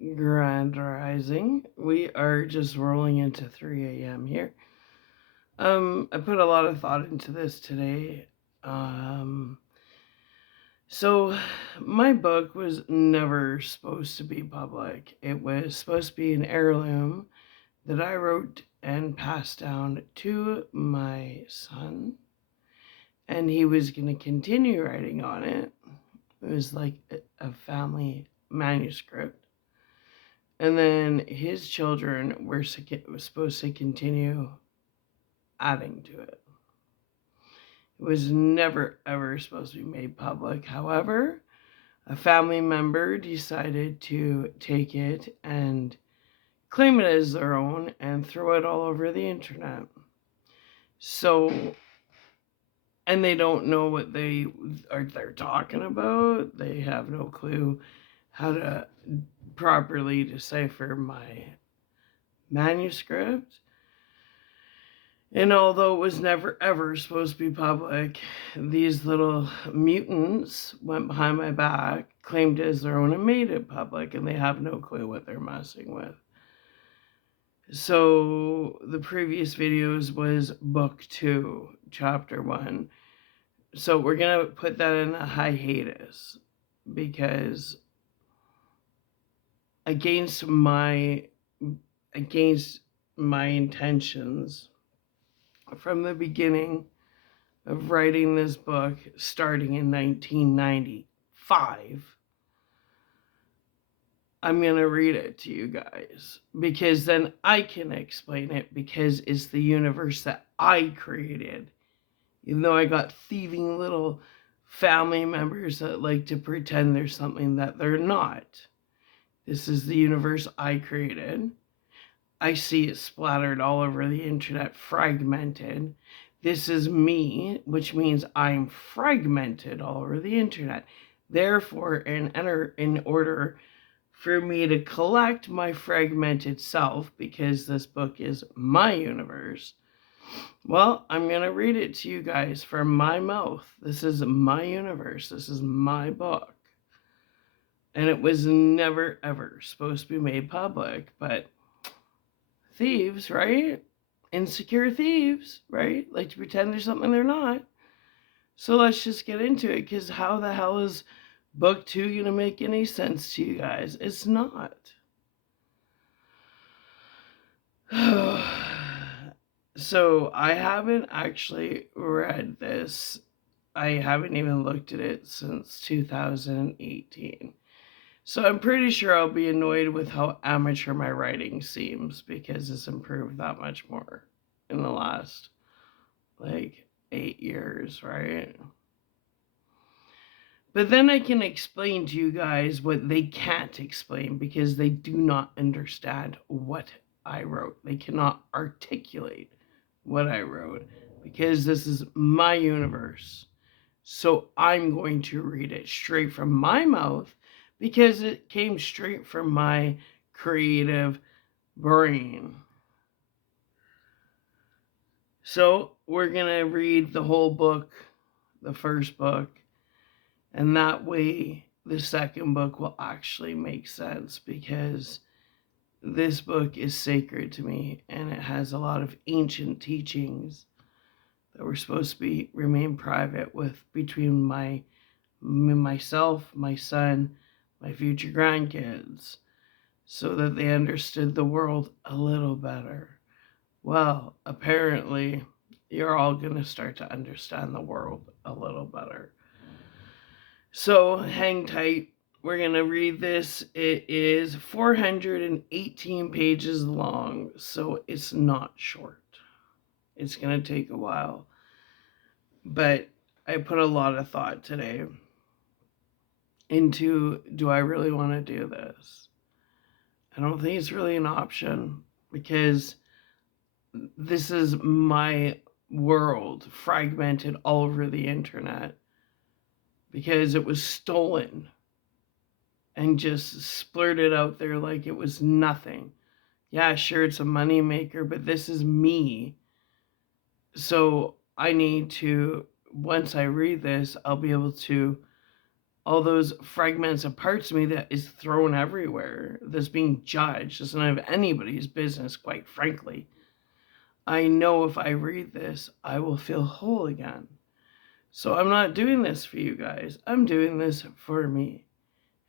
Grand Rising. We are just rolling into 3 a.m. here. I put a lot of thought into this today. Um, so my book was never supposed to be public. It was supposed to be an heirloom that I wrote and passed down to my son, and he was going to continue writing on it. It was like a family manuscript. And then his children were supposed to continue adding to it. It was never ever supposed to be made public. However, a family member decided to take it and claim it as their own and throw it all over the internet. So, and they don't know what they're talking about. They have no clue how to properly decipher my manuscript. And although it was never ever supposed to be public, these little mutants went behind my back, claimed it as their own, and made it public, and they have no clue what they're messing with. So the previous videos was book 2, chapter 1. So we're going to put that in a hiatus because against my intentions from the beginning of writing this book, starting in 1995, I'm going to read it to you guys because then I can explain it because it's the universe that I created. Even though I got thieving little family members that like to pretend they're something that they're not. This is the universe I created. I see it splattered all over the internet, fragmented. This is me, which means I'm fragmented all over the internet. Therefore, in order for me to collect my fragmented self, because this book is my universe, well, I'm going to read it to you guys from my mouth. This is my universe. This is my book. And it was never, ever supposed to be made public, but thieves, right? Insecure thieves, right? Like to pretend they're something they're not. So let's just get into it, because how the hell is book 2 going to make any sense to you guys? It's not. So I haven't actually read this. I haven't even looked at it since 2018. So I'm pretty sure I'll be annoyed with how amateur my writing seems because it's improved that much more in the last, 8 years, right? But then I can explain to you guys what they can't explain because they do not understand what I wrote. They cannot articulate what I wrote because this is my universe. So I'm going to read it straight from my mouth because it came straight from my creative brain. So we're going to read the whole book, the first book, and that way the second book will actually make sense because this book is sacred to me and it has a lot of ancient teachings that were supposed to remain private between myself, my son, my future grandkids, so that they understood the world a little better. Well, apparently, you're all going to start to understand the world a little better. So hang tight. We're going to read this. It is 418 pages long, so it's not short. It's going to take a while. But I put a lot of thought today into, do I really want to do this? I don't think it's really an option because this is my world fragmented all over the internet because it was stolen and just splurted out there like it was nothing. Yeah, sure, it's a moneymaker, but this is me. So I need to, once I read this, I'll all those fragments of parts of me that is thrown everywhere, that's being judged. It's none of anybody's business, quite frankly. I know if I read this, I will feel whole again. So I'm not doing this for you guys. I'm doing this for me.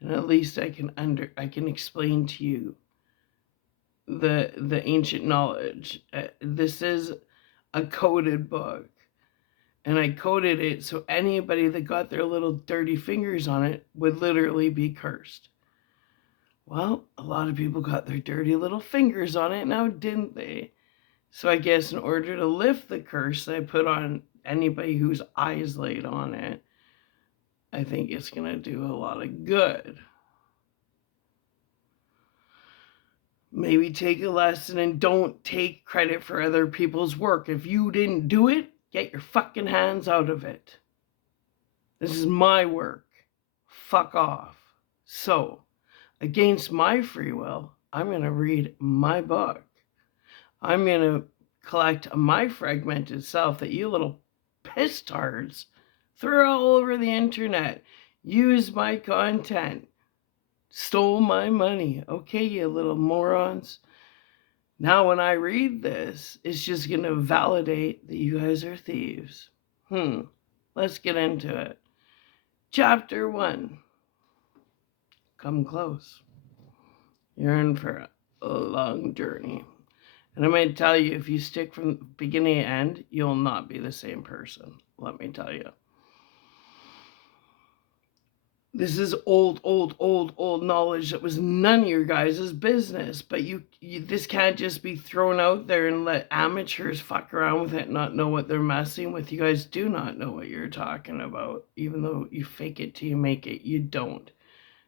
And at least I can explain to you the ancient knowledge. This is a coded book. And I coded it so anybody that got their little dirty fingers on it would literally be cursed. Well, a lot of people got their dirty little fingers on it now, didn't they? So I guess in order to lift the curse that I put on anybody whose eyes laid on it, I think it's going to do a lot of good. Maybe take a lesson and don't take credit for other people's work. If you didn't do it, get your fucking hands out of it. This is my work. Fuck off. So, against my free will, I'm going to read my book. I'm going to collect my fragmented self that you little pistards threw all over the internet, used my content, stole my money. Okay, you little morons. Now when I read this, it's just going to validate that you guys are thieves. Let's get into it. Chapter 1. Come close. You're in for a long journey. And I'm going to tell you, if you stick from beginning to end, you'll not be the same person. Let me tell you. This is old knowledge that was none of your guys' business. But this can't just be thrown out there and let amateurs fuck around with it and not know what they're messing with. You guys do not know what you're talking about. Even though you fake it till you make it, you don't.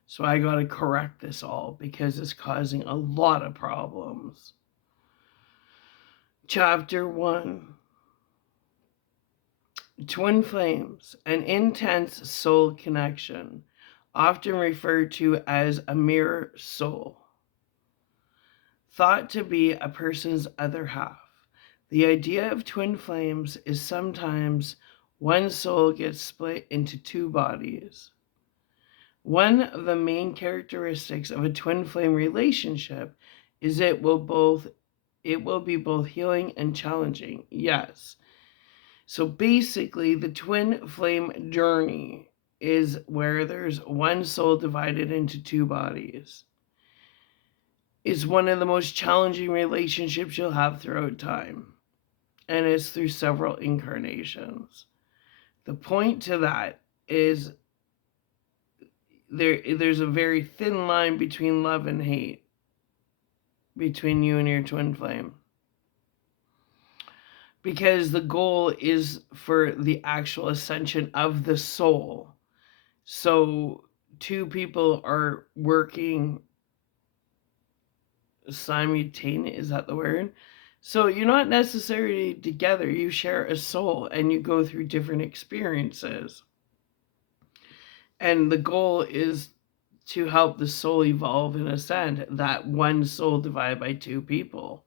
So I got to correct this all because it's causing a lot of problems. Chapter 1. Twin flames, an intense soul connection, often referred to as a mirror soul. Thought to be a person's other half. The idea of twin flames is sometimes one soul gets split into two bodies. One of the main characteristics of a twin flame relationship is it will be both healing and challenging. Yes. So basically, the twin flame journey is where there's one soul divided into two bodies. It's one of the most challenging relationships you'll have throughout time. And it's through several incarnations. The point to that is there's a very thin line between love and hate between you and your twin flame. Because the goal is for the actual ascension of the soul. So two people are working simultaneously, is that the word? So you're not necessarily together. You share a soul and you go through different experiences. And the goal is to help the soul evolve and ascend. That one soul divided by two people.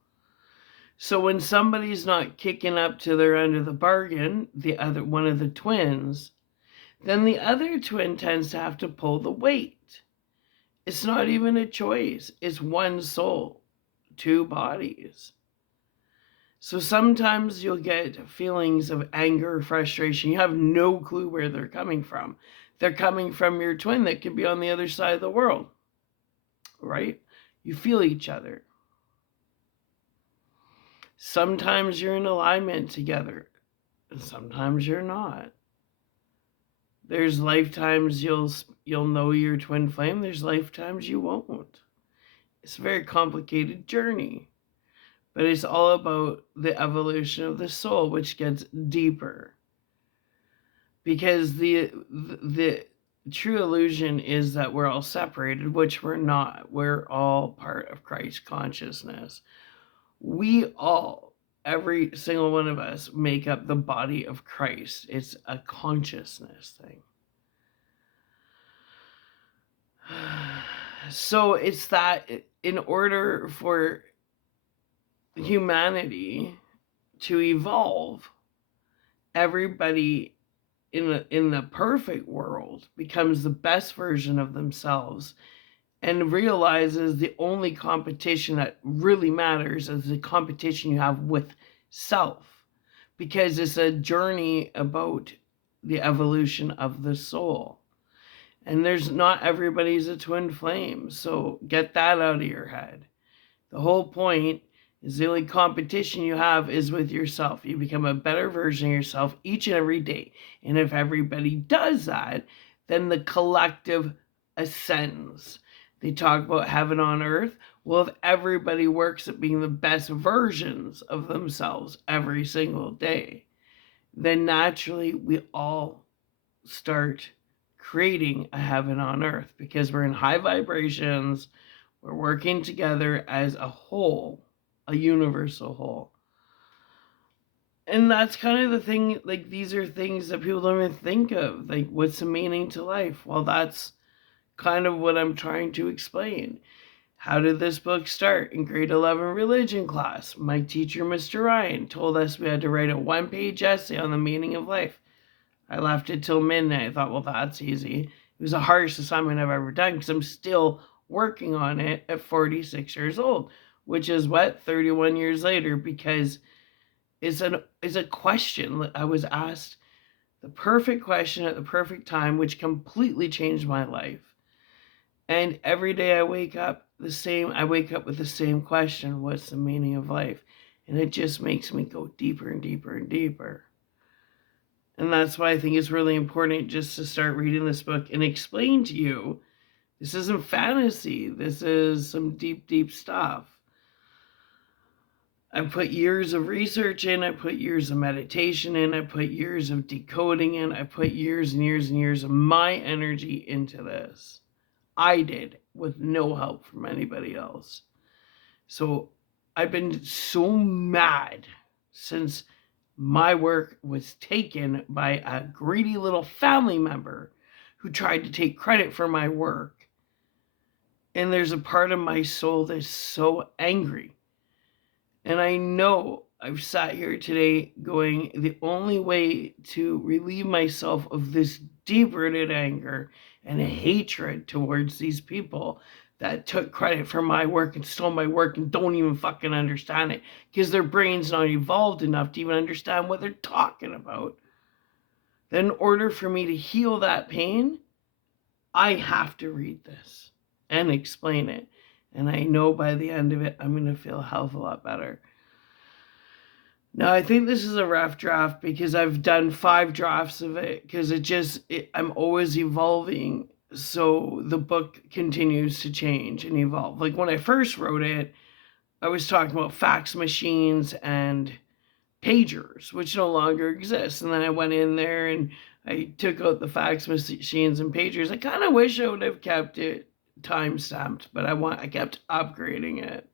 So when somebody's not kicking up to their end of the bargain, one of the twins, then the other twin tends to have to pull the weight. It's not even a choice. It's one soul, two bodies. So sometimes you'll get feelings of anger, frustration. You have no clue where they're coming from. They're coming from your twin that could be on the other side of the world, right? You feel each other. Sometimes you're in alignment together, and sometimes you're not. There's lifetimes you'll know your twin flame. There's lifetimes you won't. It's a very complicated journey, but it's all about the evolution of the soul, which gets deeper. Because the true illusion is that we're all separated, which we're not. We're all part of Christ consciousness. We all, every single one of us, make up the body of Christ. It's a consciousness thing. So it's that in order for humanity to evolve, everybody in the perfect world becomes the best version of themselves and realizes the only competition that really matters is the competition you have with self, because it's a journey about the evolution of the soul. And there's not everybody's a twin flame, so get that out of your head. The whole point is the only competition you have is with yourself. You become a better version of yourself each and every day. And if everybody does that, then the collective ascends. They talk about heaven on earth. Well, if everybody works at being the best versions of themselves every single day, then naturally we all start creating a heaven on earth, because we're in high vibrations. We're working together as a whole, a universal whole. And that's kind of the thing, like, these are things that people don't even think of. Like, what's the meaning to life? Well, that's kind of what I'm trying to explain. How did this book start? In grade 11 religion class, my teacher, Mr. Ryan, told us we had to write a 1-page essay on the meaning of life. I left it till midnight. I thought, well, that's easy. It was the hardest assignment I've ever done because I'm still working on it at 46 years old, which is what, 31 years later, because it's a question. I was asked the perfect question at the perfect time, which completely changed my life. And every day I wake up with the same question: what's the meaning of life? And it just makes me go deeper and deeper and deeper. And that's why I think it's really important just to start reading this book and explain to you, this isn't fantasy. This is some deep, deep stuff. I put years of research in. I put years of meditation in. I put years of decoding in. I put years and years and years of my energy into this. I did, with no help from anybody else. So I've been so mad since my work was taken by a greedy little family member who tried to take credit for my work. And there's a part of my soul that's so angry. And I know I've sat here today going, the only way to relieve myself of this deep-rooted anger and hatred towards these people that took credit for my work and stole my work and don't even fucking understand it, because their brain's not evolved enough to even understand what they're talking about. Then in order for me to heal that pain, I have to read this and explain it. And I know by the end of it, I'm going to feel a hell of a lot better. Now, I think this is a rough draft because I've done 5 drafts of it, because I'm always evolving. So the book continues to change and evolve. Like when I first wrote it, I was talking about fax machines and pagers, which no longer exist. And then I went in there and I took out the fax machines and pagers. I kind of wish I would have kept it time stamped, but I kept upgrading it.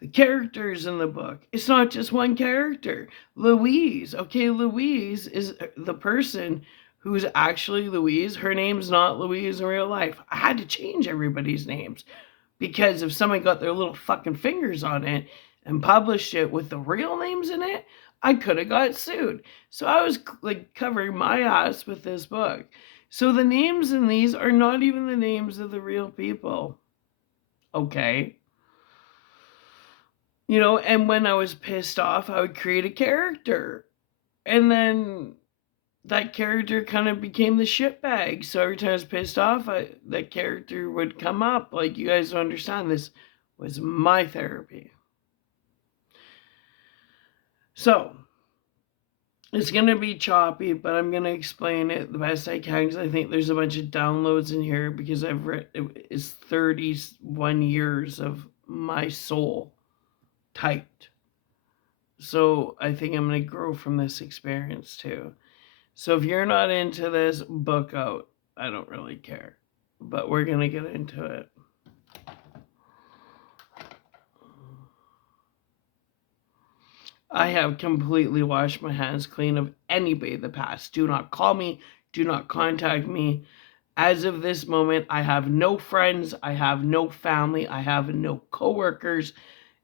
The characters in the book, it's not just one character. Louise, okay, Louise is the person who's actually Louise. Her name's not Louise in real life. I had to change everybody's names, because if somebody got their little fucking fingers on it and published it with the real names in it, I could have got sued. So I was like covering my ass with this book. So the names in these are not even the names of the real people. Okay. You know, and when I was pissed off, I would create a character. And then that character kind of became the shitbag. So every time I was pissed off, that character would come up. Like, you guys don't understand, this was my therapy. So, it's going to be choppy, but I'm going to explain it the best I can, because I think there's a bunch of downloads in here, because I've read, it's 31 years of my soul typed. So I think I'm going to grow from this experience too. So if you're not into this, book out. I don't really care. But we're going to get into it. I have completely washed my hands clean of anybody in the past. Do not call me. Do not contact me. As of this moment, I have no friends. I have no family. I have no coworkers.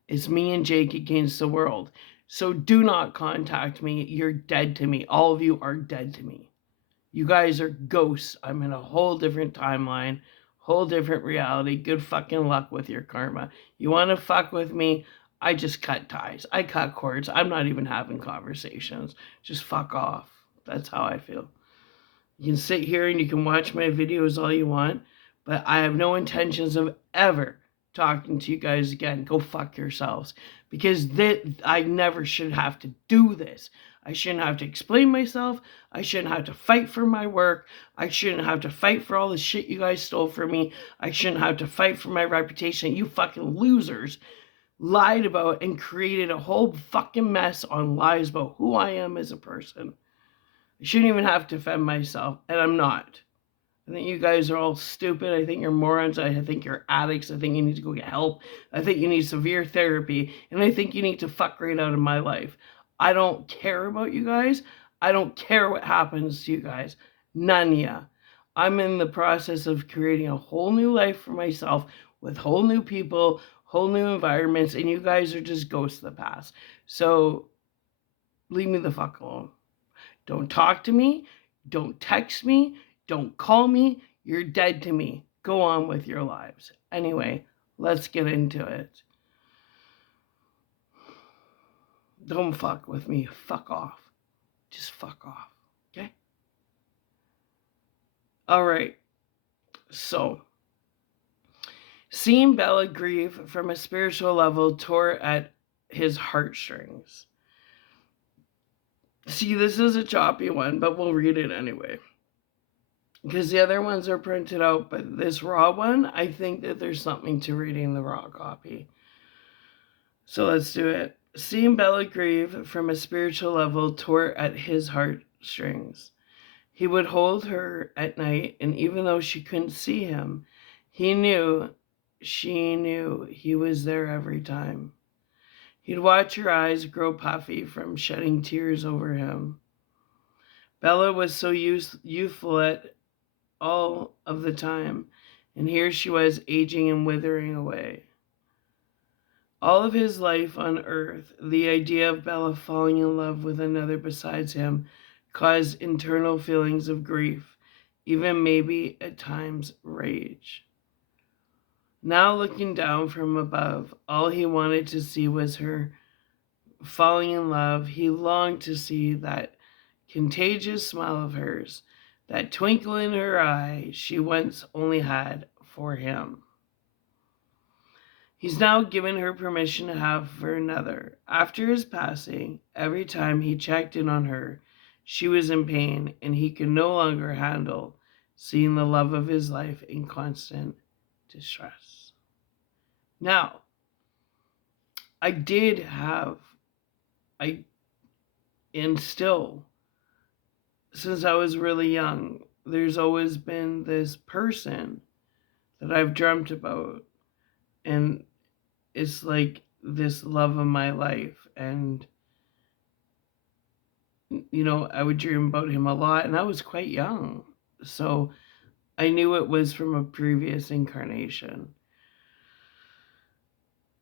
It's me and Jake against the world. So do not contact me. You're dead to me. All of you are dead to me. You guys are ghosts. I'm in a whole different timeline, whole different reality. Good fucking luck with your karma. You want to fuck with me? I just cut ties. I cut cords. I'm not even having conversations. Just fuck off. That's how I feel. You can sit here and you can watch my videos all you want, but I have no intentions of ever talking to you guys again. Go fuck yourselves. Because I never should have to do this. I shouldn't have to explain myself. I shouldn't have to fight for my work. I shouldn't have to fight for all the shit you guys stole from me. I shouldn't have to fight for my reputation. You fucking losers lied about and created a whole fucking mess on lies about who I am as a person. I shouldn't even have to defend myself, and I'm not. I think you guys are all stupid. I think you're morons. I think you're addicts. I think you need to go get help. I think you need severe therapy, and I think you need to fuck right out of my life. I don't care about you guys. I don't care what happens to you guys. None of ya. I'm in the process of creating a whole new life for myself with whole new people, whole new environments, and you guys are just ghosts of the past. So leave me the fuck alone. Don't talk to me. Don't text me. Don't call me. You're dead to me. Go on with your lives. Anyway, let's get into it. Don't fuck with me. Fuck off. Just fuck off. Okay? All right. So, seeing Bella grieve from a spiritual level tore at his heartstrings. See, this is a choppy one, but we'll read it anyway. Because the other ones are printed out, but this raw one, I think that there's something to reading the raw copy. So let's do it. Seeing Bella grieve from a spiritual level tore at his heartstrings. He would hold her at night, and even though she couldn't see him, she knew he was there every time. He'd watch her eyes grow puffy from shedding tears over him. Bella was so youthful at all of the time, and here she was aging and withering away. All of his life on earth, the idea of Bella falling in love with another besides him caused internal feelings of grief, even maybe at times rage. Now looking down from above, all he wanted to see was her falling in love. He longed to see that contagious smile of hers, that twinkle in her eye she once only had for him. He's now given her permission to have for another. After his passing, every time he checked in on her, she was in pain, and he could no longer handle seeing the love of his life in constant distress. Now, and still, since I was really young, there's always been this person that I've dreamt about, and it's like this love of my life. And I would dream about him a lot, and I was quite young, so I knew it was from a previous incarnation.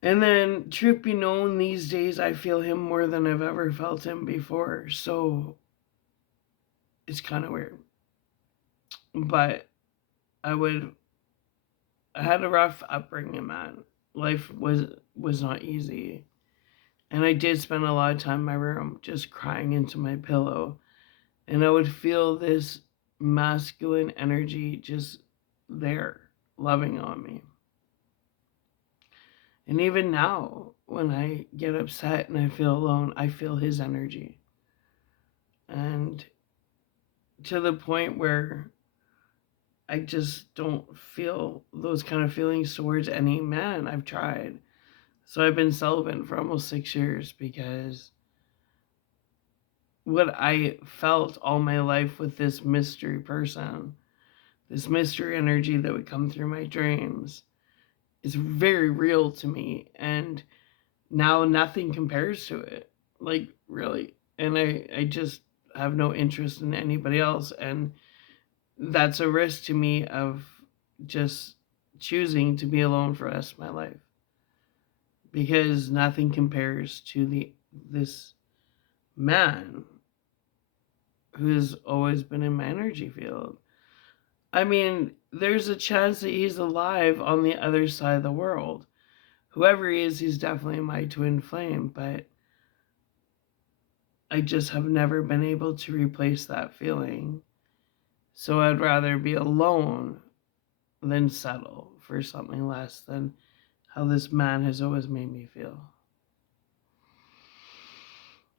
And then, truth be known, these days I feel him more than I've ever felt him before, so it's kind of weird. But I had a rough upbringing, man. Life was not easy. And I did spend a lot of time in my room just crying into my pillow. And I would feel this masculine energy just there, loving on me. And even now, when I get upset and I feel alone, I feel his energy. And to the point where I just don't feel those kind of feelings towards any man. I've tried. So I've been celibate for almost 6 years because what I felt all my life with this mystery person, this mystery energy that would come through my dreams, is very real to me. And now nothing compares to it. Like, really. And I just have no interest in anybody else. And that's a risk to me of just choosing to be alone for the rest of my life. Because nothing compares to this man who's always been in my energy field. I mean, there's a chance that he's alive on the other side of the world. Whoever he is, he's definitely my twin flame, but I just have never been able to replace that feeling. So I'd rather be alone than settle for something less than how this man has always made me feel.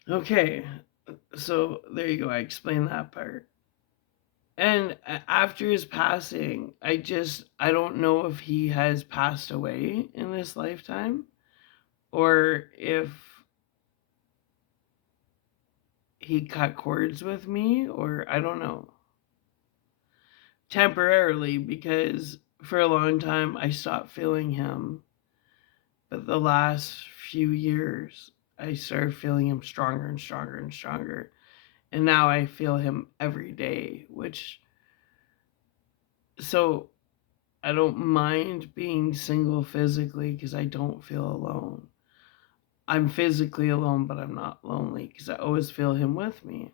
Okay, so there you go. I explained that part. And after his passing, I don't know if he has passed away in this lifetime or if he cut cords with me, or I don't know. Temporarily, because for a long time I stopped feeling him. But the last few years, I started feeling him stronger and stronger and stronger. And now I feel him every day, so I don't mind being single physically because I don't feel alone. I'm physically alone, but I'm not lonely because I always feel him with me.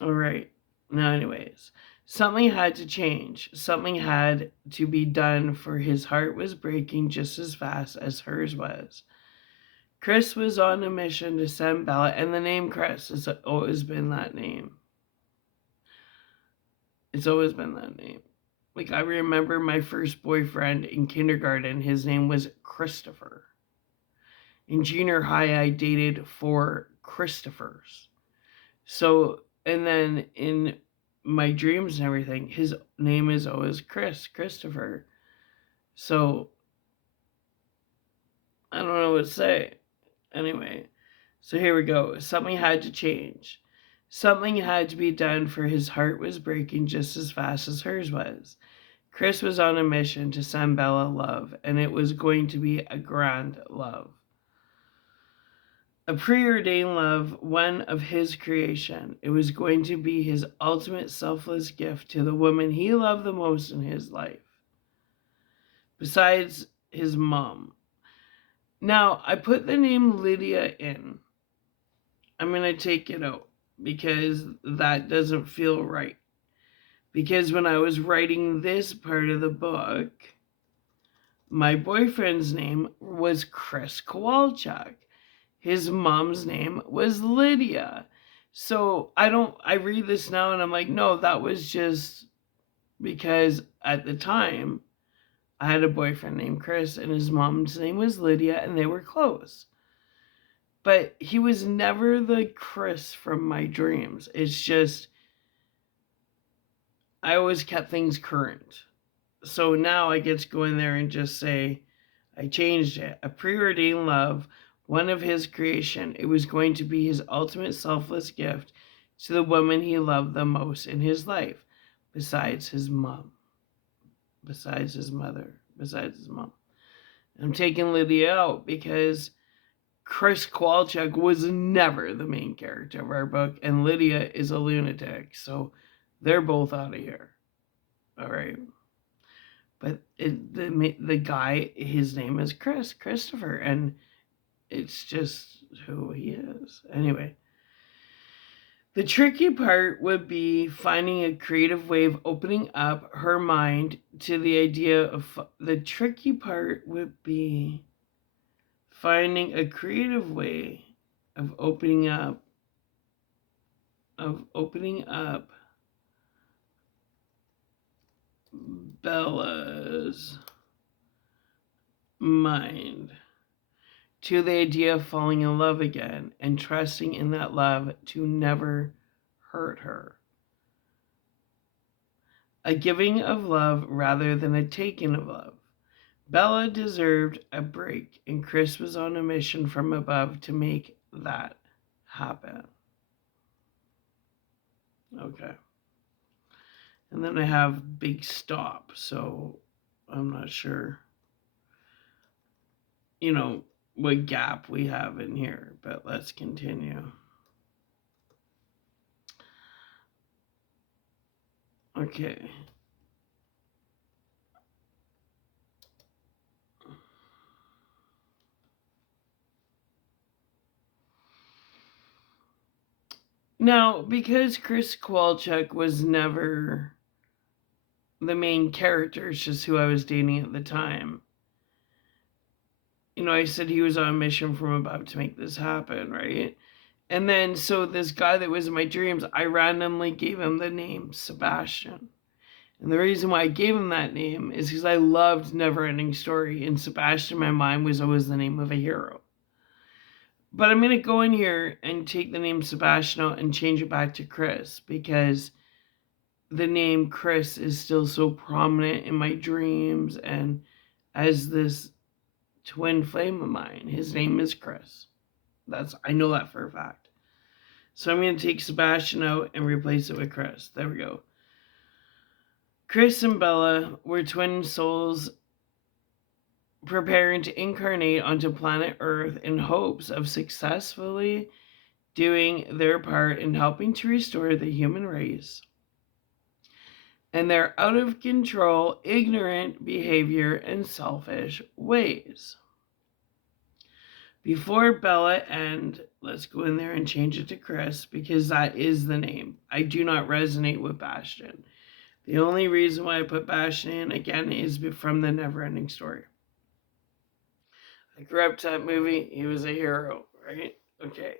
All right. Now, anyways, something had to change. Something had to be done, for his heart was breaking just as fast as hers was. Chris was on a mission to send Bella, and the name Chris has always been that name. It's always been that name. Like, I remember my first boyfriend in kindergarten, his name was Christopher. In junior high, I dated 4 Christophers. So, and then in my dreams and everything, his name is always Christopher. So, I don't know what to say. Anyway, so here we go. Something had to change. Something had to be done, for his heart was breaking just as fast as hers was. Chris was on a mission to send Bella love, and it was going to be a grand love. A preordained love, one of his creation. It was going to be his ultimate selfless gift to the woman he loved the most in his life, besides his mom. Now, I put the name Lydia in. I'm going to take it out because that doesn't feel right. Because when I was writing this part of the book, my boyfriend's name was Chris Kowalchuk. His mom's name was Lydia. So I read this now and I'm like, no, that was just because at the time I had a boyfriend named Chris and his mom's name was Lydia and they were close. But he was never the Chris from my dreams. It's just, I always kept things current. So now I get to go in there and just say, I changed it. A preordained love, one of his creation. It was going to be his ultimate selfless gift to the woman he loved the most in his life, besides his mom, besides his mother, besides his mom. I'm taking Lydia out because Chris Kowalchuk was never the main character of our book, and Lydia is a lunatic, so they're both out of here. All right. But the guy, his name is Christopher, and it's just who he is. Anyway, the tricky part would be finding a creative way of opening up her mind to the idea of the tricky part would be finding a creative way of opening up Bella's mind to the idea of falling in love again and trusting in that love to never hurt her. A giving of love rather than a taking of love. Bella deserved a break, and Chris was on a mission from above to make that happen. Okay. And then I have big stop, so I'm not sure, what gap we have in here, but let's continue. Okay. Now, because Chris Kowalczyk was never the main character, it's just who I was dating at the time. I said he was on a mission from above to make this happen, right? And then, so this guy that was in my dreams, I randomly gave him the name Sebastian. And the reason why I gave him that name is because I loved Neverending Story, and Sebastian in my mind was always the name of a hero. But I'm going to go in here and take the name Sebastian out and change it back to Chris, because the name Chris is still so prominent in my dreams and as this twin flame of mine. His name is Chris. I know that for a fact. So I'm going to take Sebastian out and replace it with Chris. There we go. Chris and Bella were twin souls preparing to incarnate onto planet Earth in hopes of successfully doing their part in helping to restore the human race and their out of control, ignorant behavior and selfish ways. Before Bella and let's go in there and change it to Chris, because that is the name. I do not resonate with Bastian. The only reason why I put Bastian in, again, is from the Neverending Story. I grew up to that movie. He was a hero, right? Okay.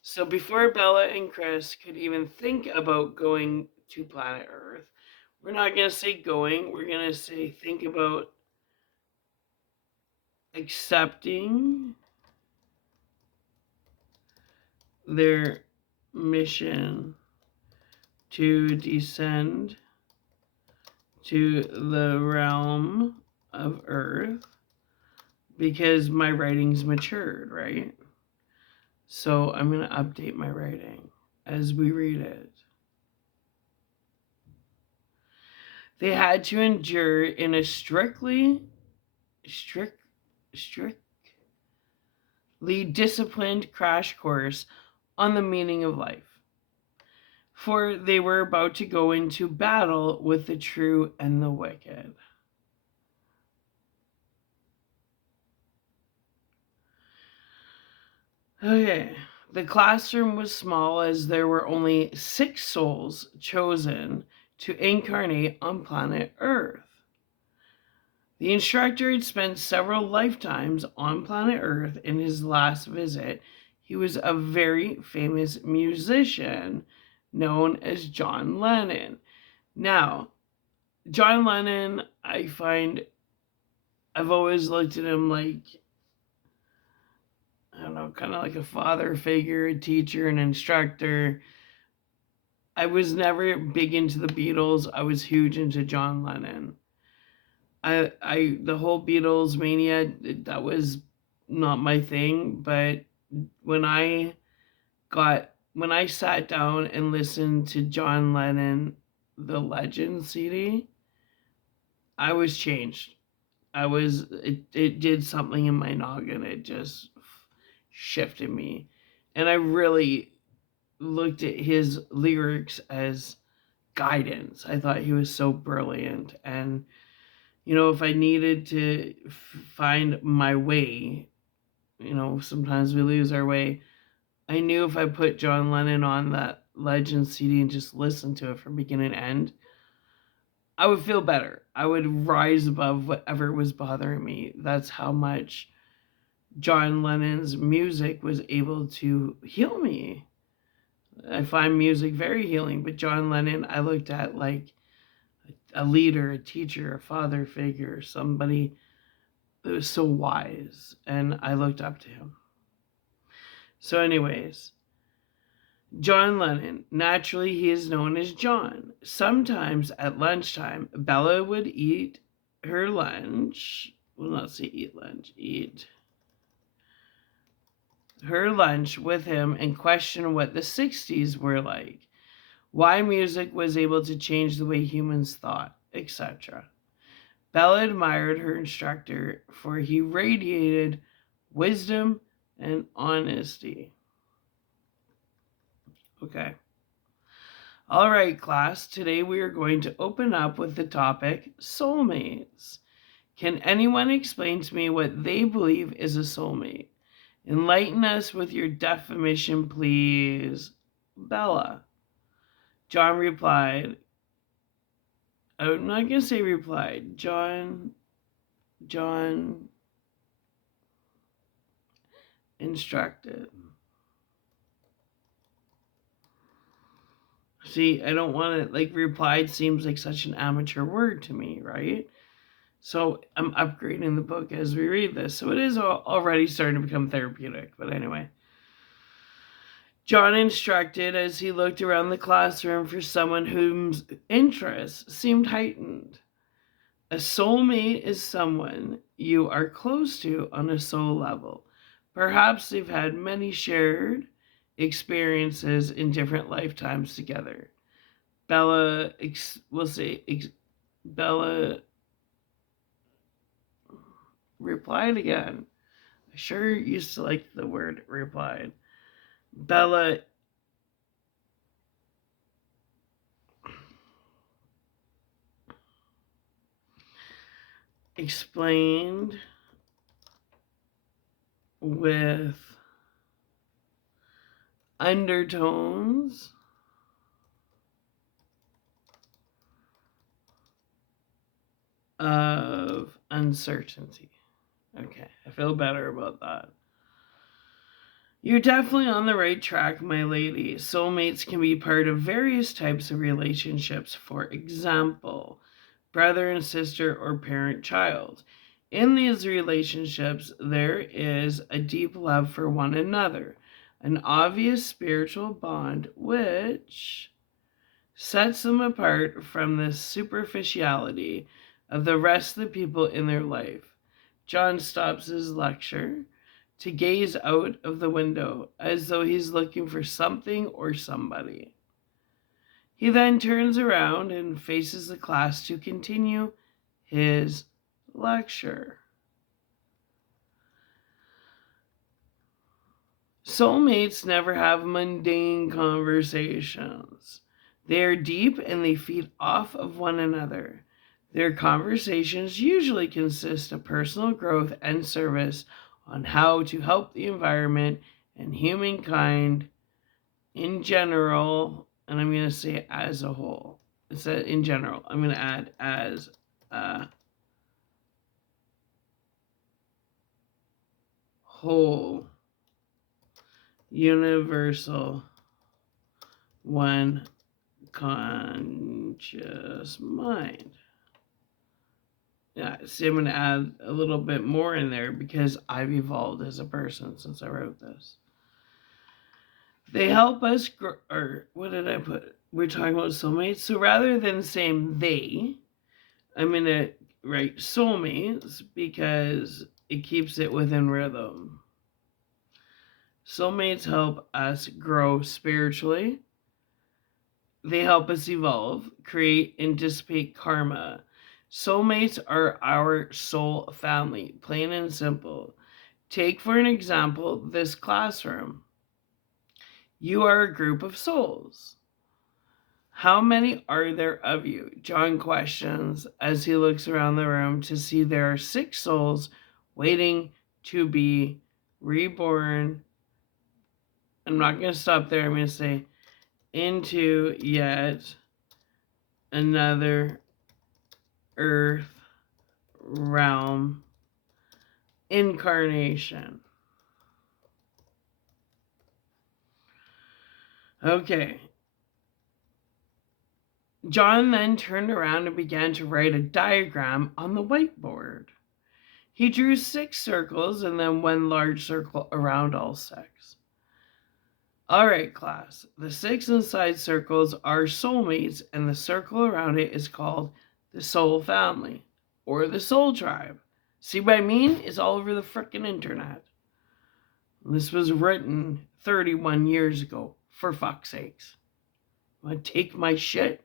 So before Bella and Chris could even think about going to planet Earth, we're not going to say going. We're going to say think about accepting their mission to descend to the realm of Earth, because my writing's matured, right? So I'm going to update my writing as we read it. They had to endure in a strictly disciplined crash course on the meaning of life, for they were about to go into battle with the true and the wicked. Okay, the classroom was small as there were only 6 souls chosen to incarnate on planet Earth. The instructor had spent several lifetimes on planet Earth. In his last visit, he was a very famous musician known as John Lennon. Now, John Lennon, I've always looked at him like, I don't know, kind of like a father figure, a teacher, an instructor. I was never big into the Beatles. I was huge into John Lennon. The whole Beatles mania, that was not my thing, but when I sat down and listened to John Lennon, the Legend CD, I was changed. It did something in my noggin. It just shifted me. And I really looked at his lyrics as guidance. I thought he was so brilliant. And, if I needed to find my way, sometimes we lose our way. I knew if I put John Lennon on that Legend CD and just listened to it from beginning to end, I would feel better. I would rise above whatever was bothering me. That's how much John Lennon's music was able to heal me. I find music very healing, but John Lennon, I looked at like a leader, a teacher, a father figure, somebody that was so wise, and I looked up to him. So anyways, John Lennon, naturally he is known as John. Sometimes at lunchtime, Bella would eat her lunch. Well, not say eat lunch, eat her lunch with him and question what the 60s were like, why music was able to change the way humans thought, etc. Bella admired her instructor, for he radiated wisdom and honesty. Okay. All right, class. Today we are going to open up with the topic soulmates. Can anyone explain to me what they believe is a soulmate? Enlighten us with your definition, please. Bella. John replied, I'm not going to say replied. John instructed. See, I don't want to, like, replied seems like such an amateur word to me, right? So I'm upgrading the book as we read this. So it is already starting to become therapeutic. But anyway. John instructed as he looked around the classroom for someone whose interest seemed heightened. A soulmate is someone you are close to on a soul level. Perhaps they've had many shared experiences in different lifetimes together. Bella replied again. I sure used to like the word replied. Bella explained with undertones of uncertainty. Okay, I feel better about that. You're definitely on the right track, my lady. Soulmates can be part of various types of relationships. For example, brother and sister or parent-child. In these relationships, there is a deep love for one another, an obvious spiritual bond which sets them apart from the superficiality of the rest of the people in their life. John stops his lecture to gaze out of the window as though he's looking for something or somebody. He then turns around and faces the class to continue his lecture. Soulmates never have mundane conversations. They are deep and they feed off of one another. Their conversations usually consist of personal growth and service on how to help the environment and humankind in general, and I'm going to say as a whole. It said in general. I'm going to add as a whole, universal, one conscious mind. Yeah, see, I'm going to add a little bit more in there because I've evolved as a person since I wrote this. They help us grow, or what did I put? We're talking about soulmates. So rather than saying they, I'm going to write soulmates because it keeps it within rhythm. Soulmates help us grow spiritually. They help us evolve, create, and dissipate karma. Soulmates are our soul family, plain and simple. Take, for an example, this classroom. You are a group of souls. How many are there of you? John questions as he looks around the room to see there are 6 souls waiting to be reborn. I'm not going to stop there. I'm going to say into yet another earth realm incarnation. Okay. John then turned around and began to write a diagram on the whiteboard. He drew 6 circles and then 1 large circle around all 6. All right, class. The 6 inside circles are soulmates, and the circle around it is called the soul family or the soul tribe. See what I mean? It's all over the frickin' internet. This was written 31 years ago, for fuck's sakes. Want to take my shit?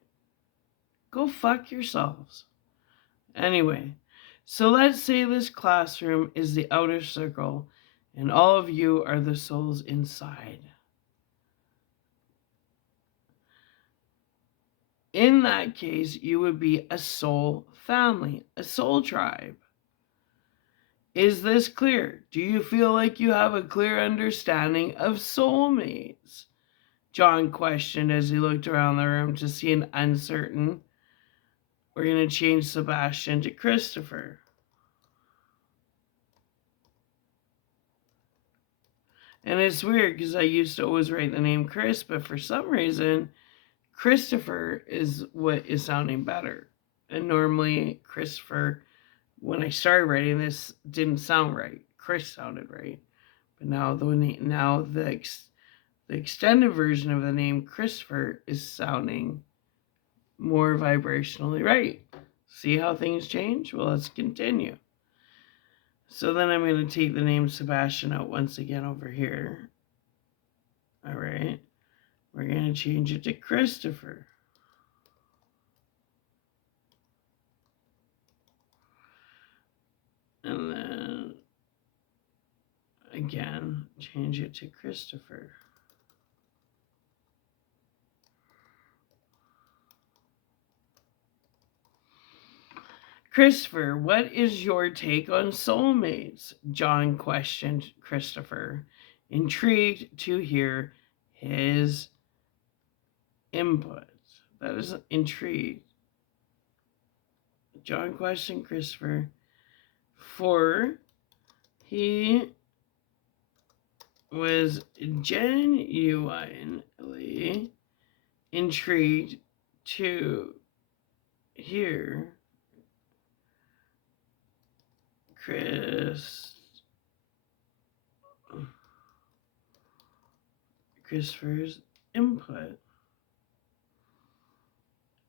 Go fuck yourselves. Anyway, so let's say this classroom is the outer circle, and all of you are the souls inside. In that case, you would be a soul family, a soul tribe. Is this clear? Do you feel like you have a clear understanding of soulmates? John questioned as he looked around the room to see an uncertain. We're going to change Sebastian to Christopher. And it's weird because I used to always write the name Chris, but for some reason, Christopher is what is sounding better. And normally, Christopher, when I started writing this, didn't sound right. Chris sounded right. But now the extended version of the name Christopher is sounding more vibrationally right. See how things change? Well, let's continue. So then I'm going to take the name Sebastian out once again over here. All right. We're going to change it to Christopher. And then again, change it to Christopher. Christopher, what is your take on soulmates? John questioned Christopher, intrigued to hear his input. That is intrigued. John questioned Christopher, for he was genuinely intrigued to hear Christopher's input.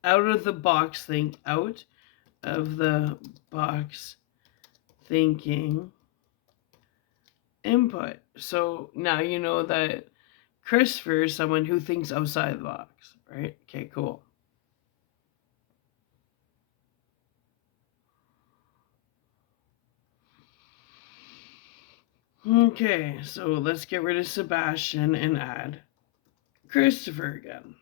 Out of the box think, out of the box thinking input. So now you know that Christopher is someone who thinks outside the box, right? Okay, cool. Okay, so let's get rid of Sebastian and add Christopher again.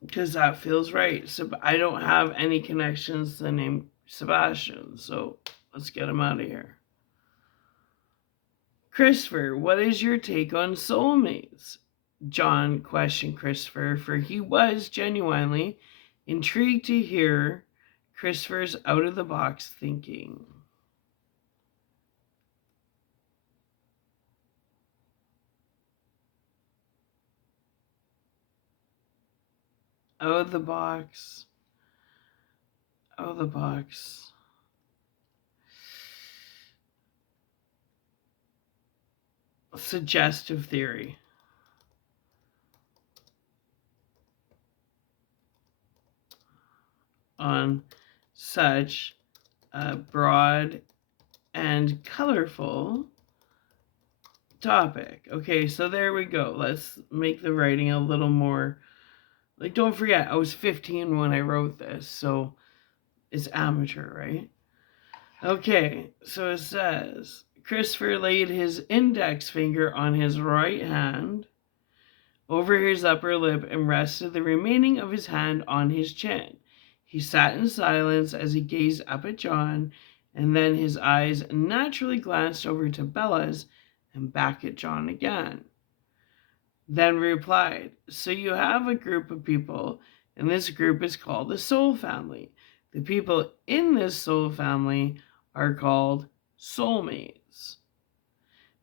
Because that feels right. So I don't have any connections to the name Sebastian, so let's get him out of here. Christopher, what is your take on soulmates? John questioned Christopher, for he was genuinely intrigued to hear Christopher's out-of-the-box thinking. Out of the box. Suggestive theory. On such a broad and colorful topic. Okay, so there we go. Let's make the writing a little more, like, don't forget, I was 15 when I wrote this, so it's amateur, right? Okay, so it says, Christopher laid his index finger on his right hand over his upper lip and rested the remaining of his hand on his chin. He sat in silence as he gazed up at John, and then his eyes naturally glanced over to Bella's and back at John again. Then replied, so you have a group of people, and this group is called the Soul Family. The people in this soul family are called soulmates.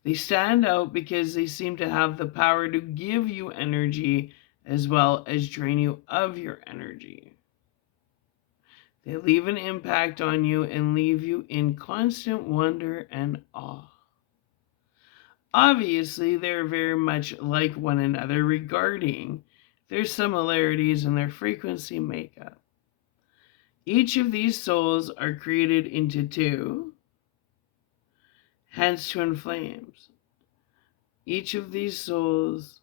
They stand out because they seem to have the power to give you energy as well as drain you of your energy. They leave an impact on you and leave you in constant wonder and awe. Obviously, they're very much like one another regarding their similarities and their frequency makeup. Each of these souls are created into two, hence twin flames. Each of these souls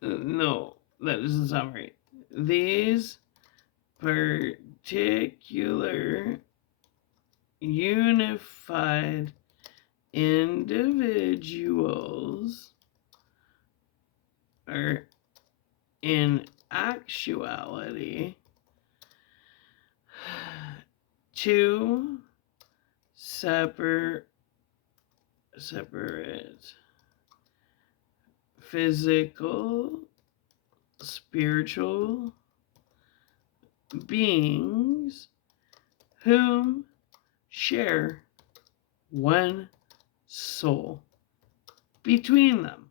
no, that doesn't sound right. These particular unified individuals are in actuality two separate physical, spiritual beings whom share one soul between them.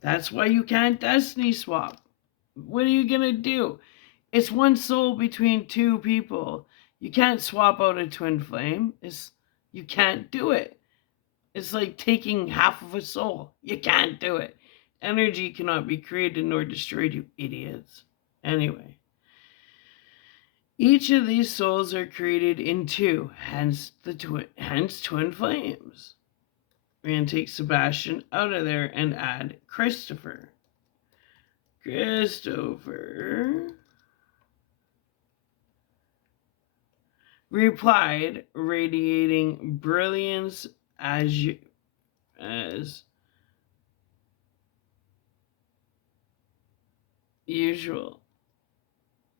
That's why you can't destiny swap. What are you going to do? It's one soul between two people. You can't swap out a twin flame. You can't do it. It's like taking half of a soul. You can't do it. Energy cannot be created nor destroyed, you idiots. Anyway. Each of these souls are created in two, hence twin flames. We're going to take Sebastian out of there and add Christopher. Replied, radiating brilliance as usual.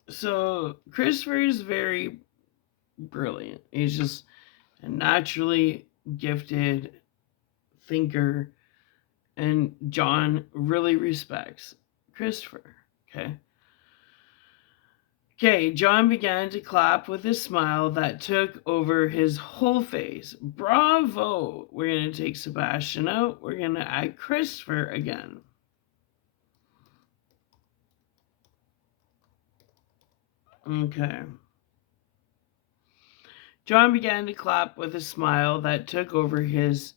So Christopher is very brilliant. He's just a naturally gifted thinker, and John really respects Christopher. Okay, John began to clap with a smile that took over his whole face. Bravo! We're going to take Sebastian out. We're going to add Christopher again. Okay. John began to clap with a smile that took over his...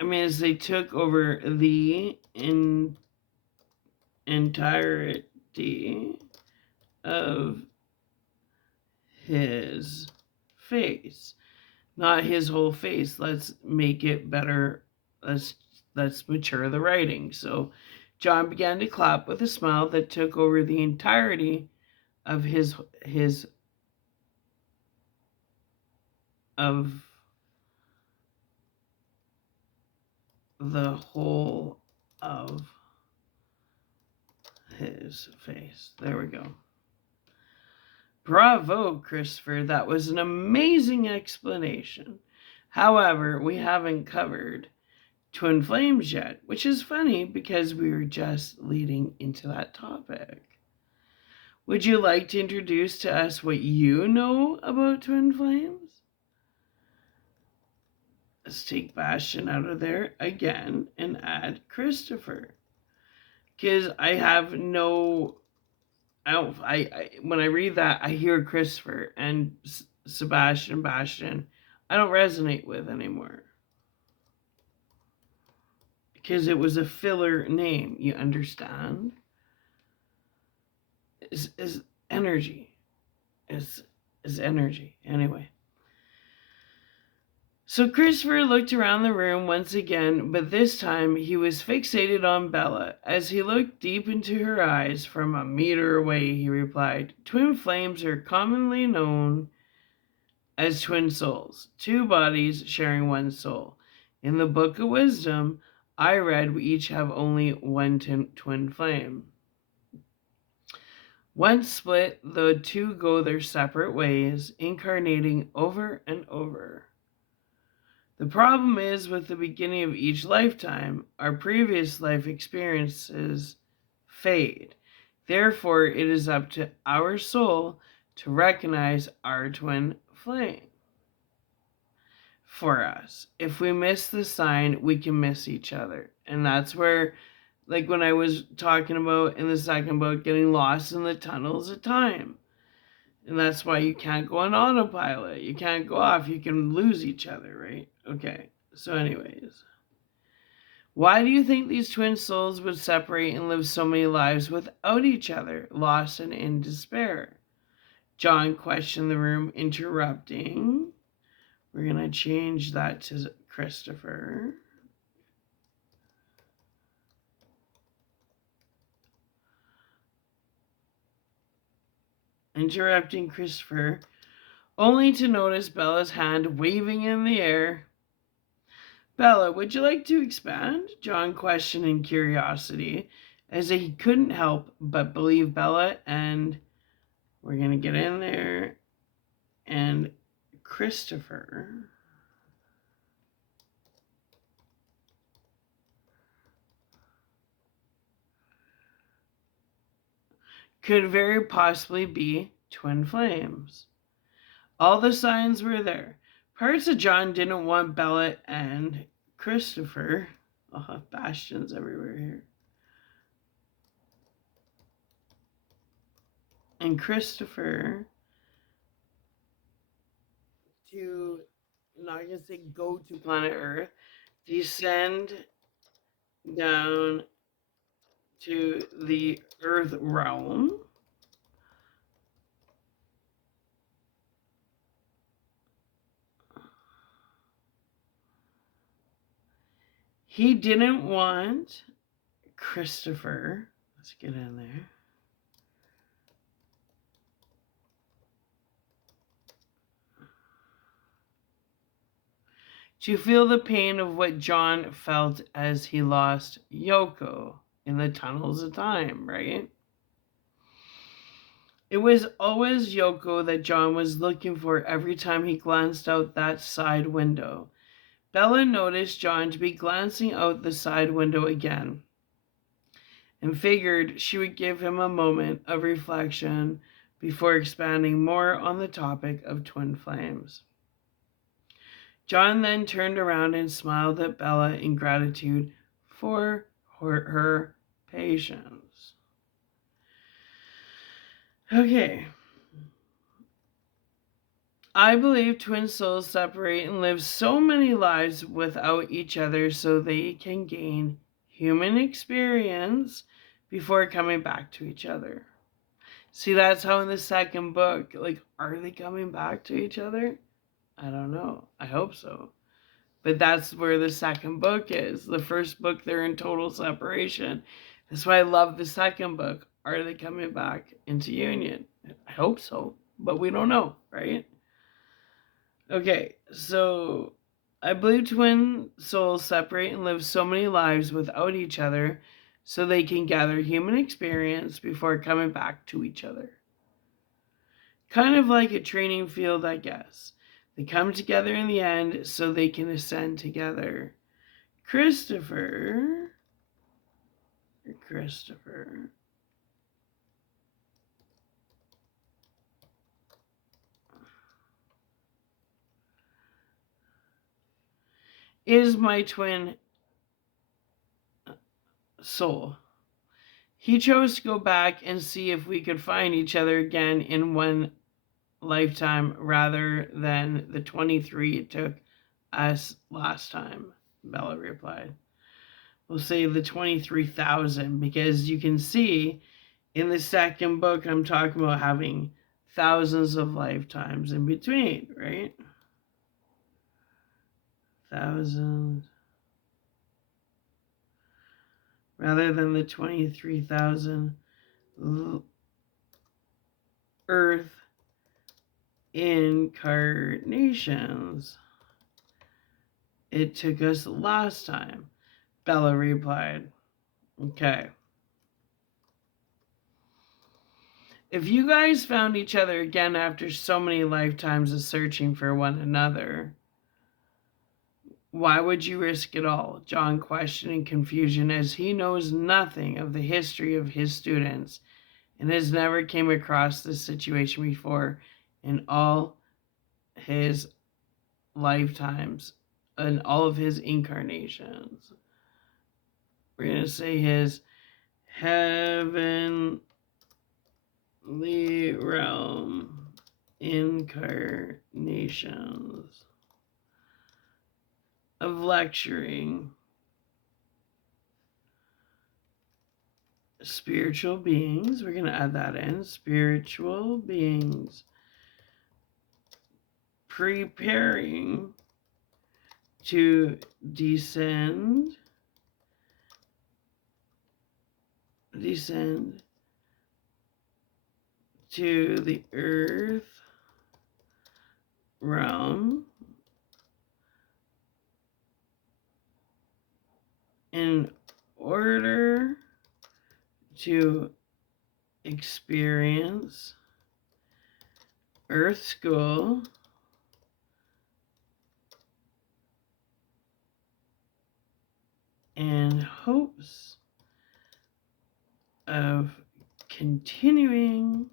as they took over the entirety of his face. Not his whole face. Let's make it better. Let's mature the writing. So John began to clap with a smile that took over the entirety of his of the whole of his face. There we go. Bravo, Christopher. That was an amazing explanation. However, we haven't covered twin flames yet, which is funny because we were just leading into that topic. Would you like to introduce to us what you know about twin flames? Let's take Bastian out of there again and add Christopher. Because I have no... when I read that, I hear Christopher, and Sebastian, I don't resonate with anymore. Because it was a filler name, you understand? Is energy. Is energy. Anyway. So Christopher looked around the room once again, but this time he was fixated on Bella. As he looked deep into her eyes from a meter away, he replied, "Twin flames are commonly known as twin souls, two bodies sharing one soul. In the Book of Wisdom, I read we each have only one twin flame. Once split, the two go their separate ways, incarnating over and over. The problem is, with the beginning of each lifetime, our previous life experiences fade. Therefore, it is up to our soul to recognize our twin flame. For us, if we miss the sign, we can miss each other. And that's where, like when I was talking about in the second book, getting lost in the tunnels of time. And that's why you can't go on autopilot. You can't go off. You can lose each other, right? Okay, so anyways. Why do you think these twin souls would separate and live so many lives without each other, lost and in despair? John questioned the room, interrupting. We're going to change that to Christopher. Interrupting Christopher, only to notice Bella's hand waving in the air. Bella, would you like to expand? John questioned in curiosity, as he couldn't help but believe Bella, and we're going to get in there. and Christopher could very possibly be twin flames. All the signs were there. Parts of John didn't want Bella and Christopher. I'll have bastions everywhere here. And Christopher to, I'm not going to say go to planet Earth, descend down to the Earth realm. He didn't want Christopher. Let's get in there. To feel the pain of what John felt as he lost Yoko in the tunnels of time, right? It was always Yoko that John was looking for every time he glanced out that side window. Bella noticed John to be glancing out the side window again and figured she would give him a moment of reflection before expanding more on the topic of twin flames. John then turned around and smiled at Bella in gratitude for her patience. Okay. I believe twin souls separate and live so many lives without each other so they can gain human experience before coming back to each other. See, that's how in the second book, like, are they coming back to each other? I don't know. I hope so. But that's where the second book is. The first book, they're in total separation. That's why I love the second book. Are they coming back into union? I hope so, but we don't know, right? Okay, so I believe twin souls separate and live so many lives without each other so they can gather human experience before coming back to each other. Kind of like a training field, I guess. They come together in the end so they can ascend together. Christopher is my twin soul. He chose to go back and see if we could find each other again in one lifetime rather than the 23 it took us last time, Bella replied. We'll say the 23,000 because you can see in the second book I'm talking about having thousands of lifetimes in between, right? Thousands. Rather than the 23,000 Earth incarnations it took us last time, Bella replied. Okay. If you guys found each other again after so many lifetimes of searching for one another, why would you risk it all? John questioned in confusion as he knows nothing of the history of his students and has never came across this situation before in all his lifetimes and all of his incarnations. We're going to say his heavenly realm incarnations of lecturing spiritual beings. We're going to add that in. Spiritual beings preparing to descend to the earth realm in order to experience Earth School in hopes of continuing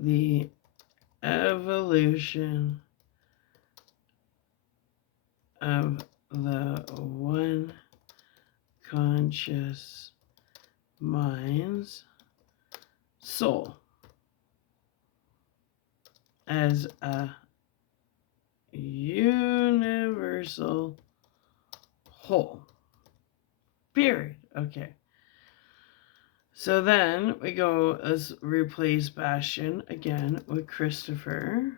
the evolution of the one conscious mind's soul as a universal whole. Period. Okay. So then we go, let's replace Bastian again with Christopher.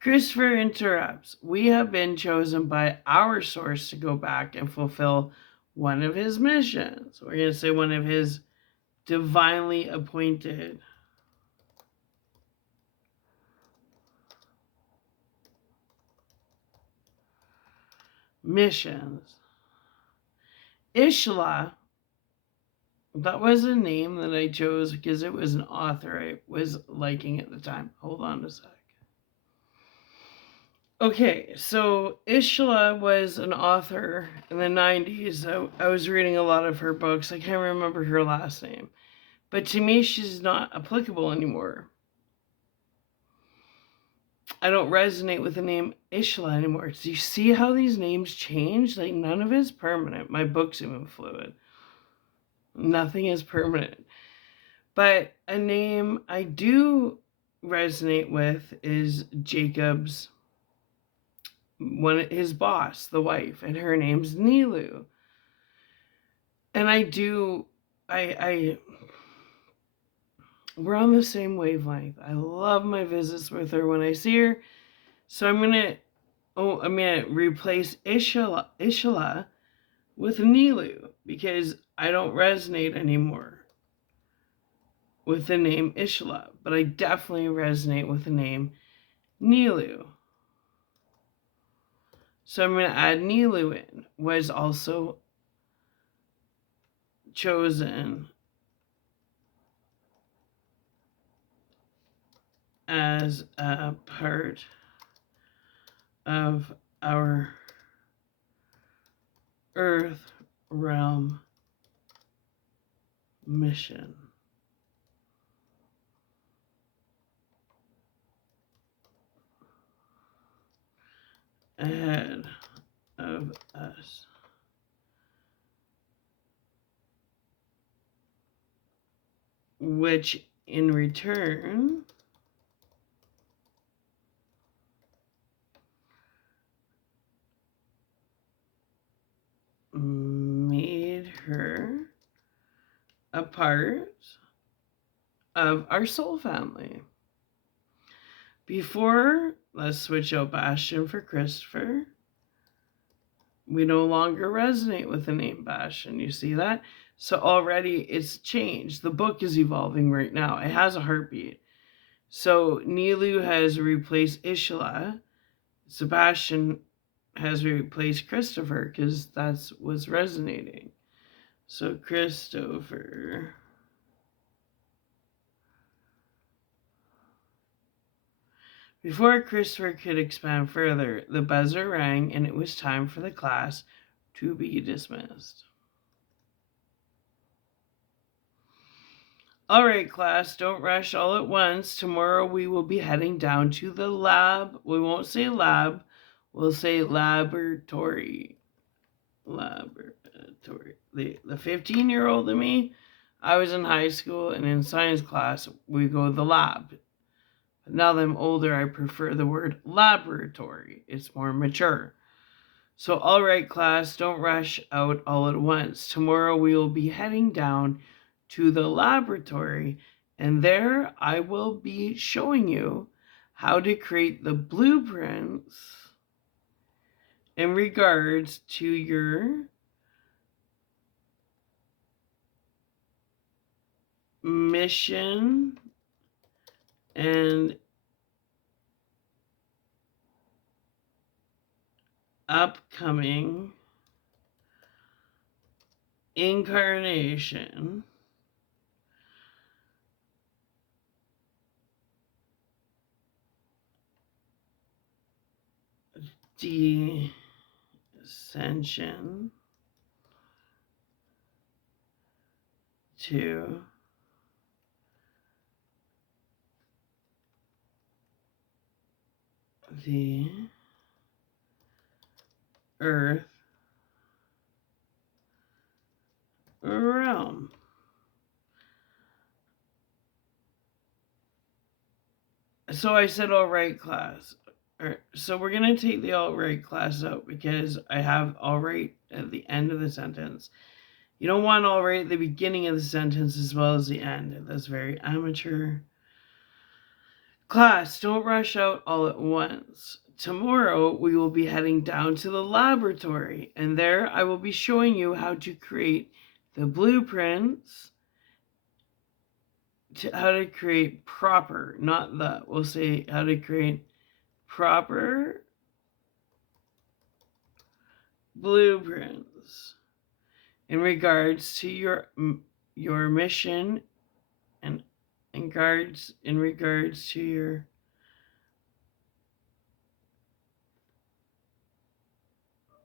Christopher interrupts. We have been chosen by our source to go back and fulfill one of his missions. We're going to say one of his divinely appointed missions. Ishla, that was a name that I chose because it was an author I was liking at the time. Hold on a sec. Okay, so Ishla was an author in the 90s. I was reading a lot of her books. I can't remember her last name. But to me, she's not applicable anymore. I don't resonate with the name Ishla anymore. Do you see how these names change? Like, none of it's permanent. My book's even fluid. Nothing is permanent. But a name I do resonate with is Jacob's, his boss, the wife, and her name's Nilu. And we're on the same wavelength. I love my visits with her when I see her. So I'm gonna replace Ishla with Nilu because I don't resonate anymore with the name Ishla, but I definitely resonate with the name Nilu. So I'm going to add Nilu in. Was also chosen as a part of our Earth realm mission. Ahead of us. Which in return made her a part of our soul family. Before, let's switch out Bastian for Christopher. We no longer resonate with the name Bastian. You see that? So already it's changed. The book is evolving right now. It has a heartbeat. So Nilu has replaced Ishla. Sebastian has replaced Christopher because that's what's resonating. So Christopher. Before Christopher could expand further, the buzzer rang and it was time for the class to be dismissed. All right, class, don't rush all at once. Tomorrow we will be heading down to the lab. We won't say lab, we'll say laboratory. Laboratory. The 15-year-old in me, I was in high school and in science class, we go to the lab. Now that I'm older, I prefer the word laboratory. It's more mature. So, all right, class, don't rush out all at once. Tomorrow we will be heading down to the laboratory, and there I will be showing you how to create the blueprints in regards to your mission and upcoming incarnation descension to the earth realm. So I said all right class. So we're going to take the all right class out because I have all right at the end of the sentence. You don't want all right at the beginning of the sentence as well as the end. That's very amateur. Class, don't rush out all at once. Tomorrow we will be heading down to the laboratory, and there I will be showing you how to create the blueprints, how to create proper, not the, we'll say how to create proper blueprints in regards to your mission and in regards to your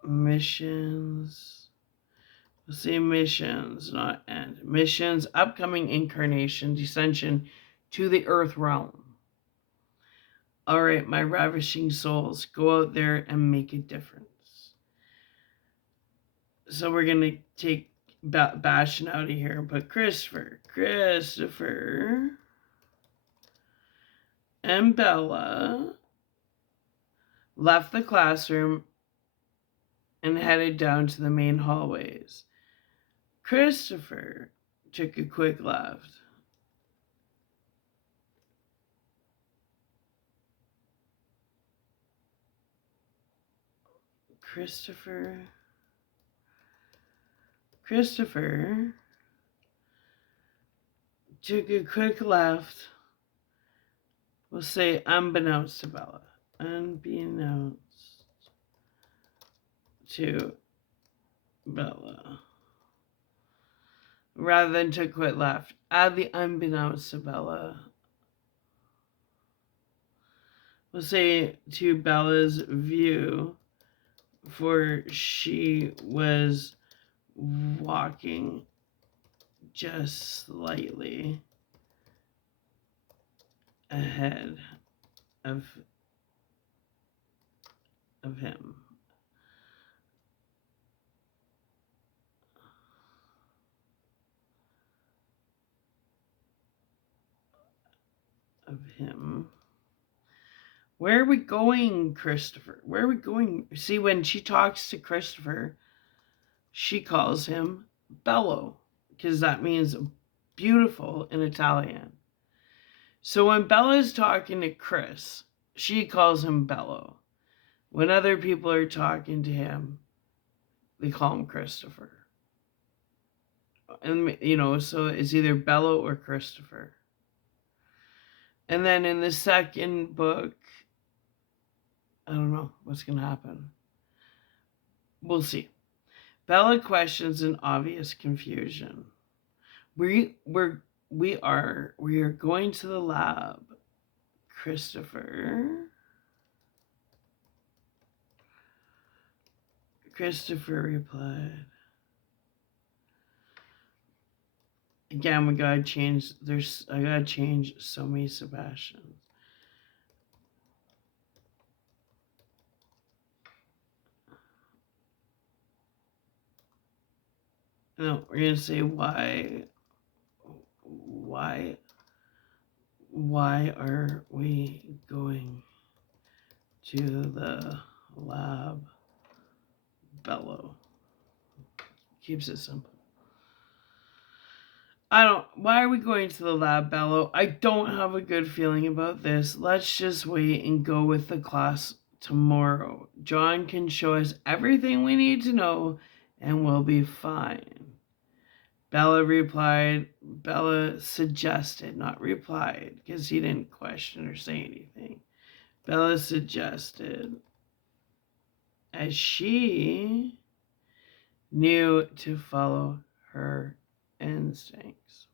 missions. We'll say missions, not end. Missions, upcoming incarnation, descension to the earth realm. All right, my ravishing souls, go out there and make a difference. So we're going to take Bastion out of here and put Christopher and Bella left the classroom and headed down to the main hallways. Christopher took a quick left. Christopher took a quick left. We'll say unbeknownst to Bella. Unbeknownst to Bella. Rather than to quit left, add the unbeknownst to Bella. We'll say to Bella's view, for she was walking just slightly ahead of him. Where are we going, Christopher? Where are we going? See, when she talks to Christopher, she calls him Bello, because that means beautiful in Italian. So when Bella's talking to Chris, she calls him Bello. When other people are talking to him, they call him Christopher. And, so it's either Bello or Christopher. And then in the second book, I don't know what's going to happen. We'll see. Bella questions in obvious confusion. We are going to the lab. Christopher replied. Again, I gotta change so many Sebastians. No, we're gonna say why are we going to the lab, Bello? Keeps it simple. Why are we going to the lab, Bello? I don't have a good feeling about this. Let's just wait and go with the class tomorrow. John can show us everything we need to know and we'll be fine. Bella suggested, not replied, because he didn't question or say anything. Bella suggested, as she knew to follow her instincts.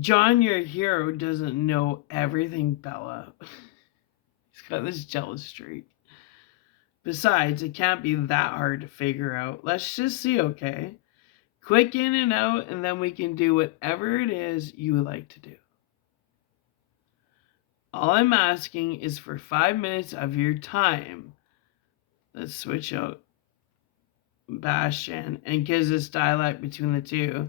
John, your hero, doesn't know everything, Bella. He's got this jealous streak. Besides, it can't be that hard to figure out. Let's just see, okay? Quick in and out, and then we can do whatever it is you would like to do. All I'm asking is for 5 minutes of your time. Let's switch out Bastian. And because this dialect between the two,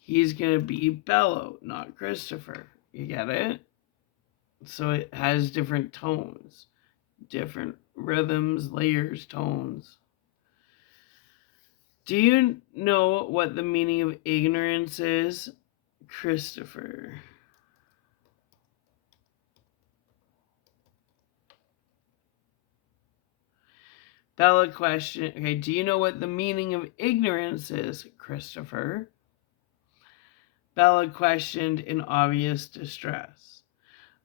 he's going to be Bello, not Christopher. You get it? So it has different tones, different rhythms, layers, tones. Do you know what the meaning of ignorance is, Christopher? Bella question. Okay, do you know what the meaning of ignorance is, Christopher? Bella questioned in obvious distress.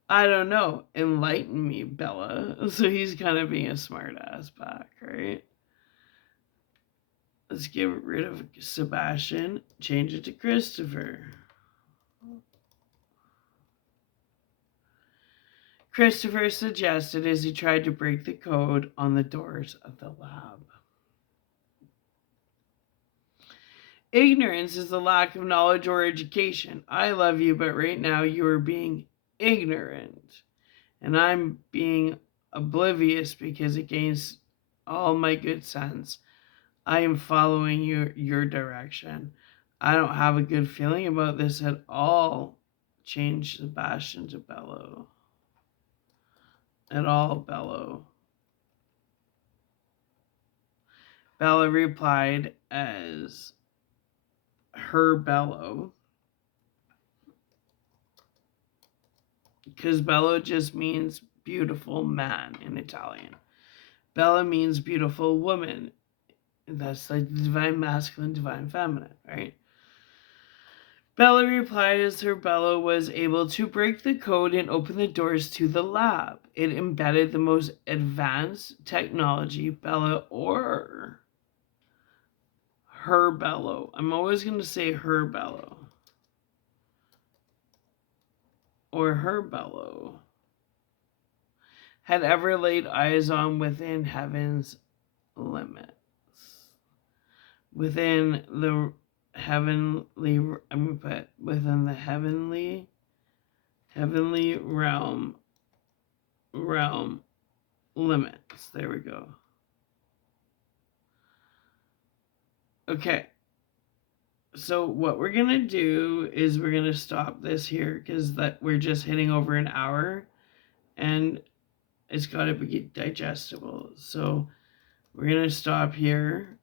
I don't know. Enlighten me, Bella. So he's kind of being a smart ass back, right? Let's get rid of Sebastian. Change it to Christopher. Christopher suggested as he tried to break the code on the doors of the lab. Ignorance is the lack of knowledge or education. I love you, but right now you are being ignorant. And I'm being oblivious because against all my good sense, I am following your direction. I don't have a good feeling about this at all. Change Sebastian to Bello. At all, Bello. Bella replied as her Bello. Because Bello just means beautiful man in Italian. Bella means beautiful woman. That's like the divine masculine, divine feminine, right? Bella replied as her Bello was able to break the code and open the doors to the lab. It embedded the most advanced technology, Bella or her Bello. I'm always going to say her Bello. Or her Bello. Had ever laid eyes on within heaven's limits. Within the heavenly, I'm going to put within the heavenly realm limits. There we go. Okay. So what we're going to do is we're going to stop this here because that we're just hitting over an hour and it's got to be digestible. So we're going to stop here.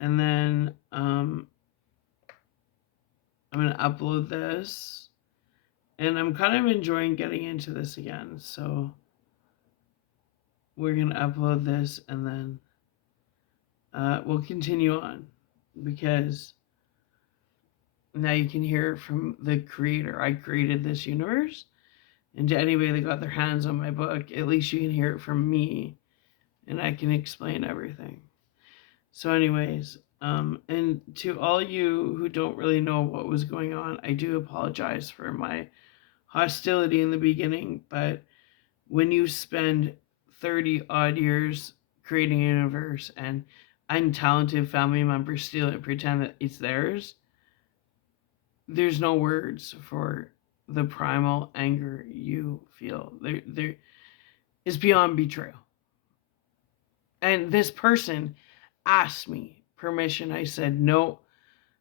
And then I'm going to upload this. And I'm kind of enjoying getting into this again. So we're going to upload this and then we'll continue on. Because now you can hear from the creator. I created this universe. And to anybody that got their hands on my book, at least you can hear it from me. And I can explain everything. So anyways, and to all you who don't really know what was going on, I do apologize for my hostility in the beginning, but when you spend 30 odd years creating a universe and untalented family members steal it and pretend that it's theirs, there's no words for the primal anger you feel. There is beyond betrayal. And this person asked me permission. I said no.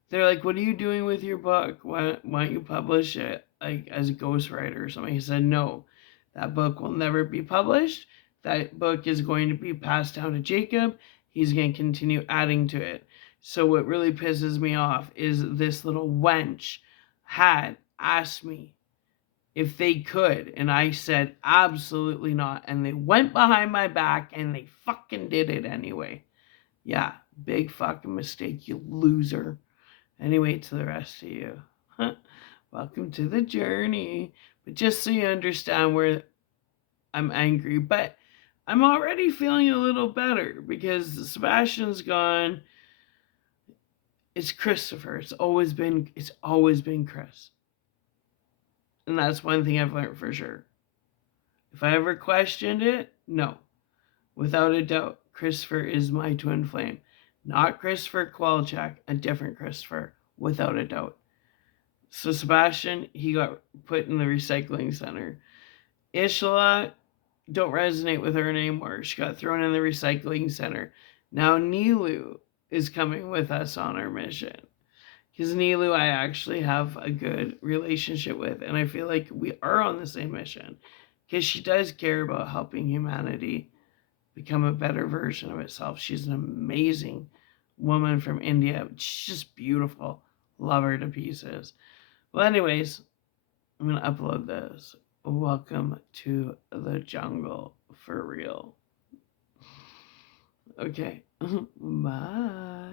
They're like, what are you doing with your book? Why don't you publish it like as a ghostwriter or something? He said no. That book will never be published. That book is going to be passed down to Jacob. He's going to continue adding to it. So what really pisses me off is this little wench had asked me if they could, and I said absolutely not, and they went behind my back and they fucking did it anyway. Yeah, big fucking mistake, you loser. Anyway, to the rest of you. Welcome to the journey. But just so you understand where I'm angry, but I'm already feeling a little better because Sebastian's gone. It's Christopher. It's always been Chris. And that's one thing I've learned for sure. If I ever questioned it, no. Without a doubt, Christopher is my twin flame. Not Christopher Kowalczyk, a different Christopher, without a doubt. So Sebastian, he got put in the recycling center. Ishla, don't resonate with her anymore. She got thrown in the recycling center. Now Nilu is coming with us on our mission. Because Nilu, I actually have a good relationship with, and I feel like we are on the same mission. Because she does care about helping humanity become a better version of itself. She's an amazing woman from India. She's just beautiful. Love her to pieces. Well, anyways, I'm going to upload this. Welcome to the jungle for real. Okay. Bye.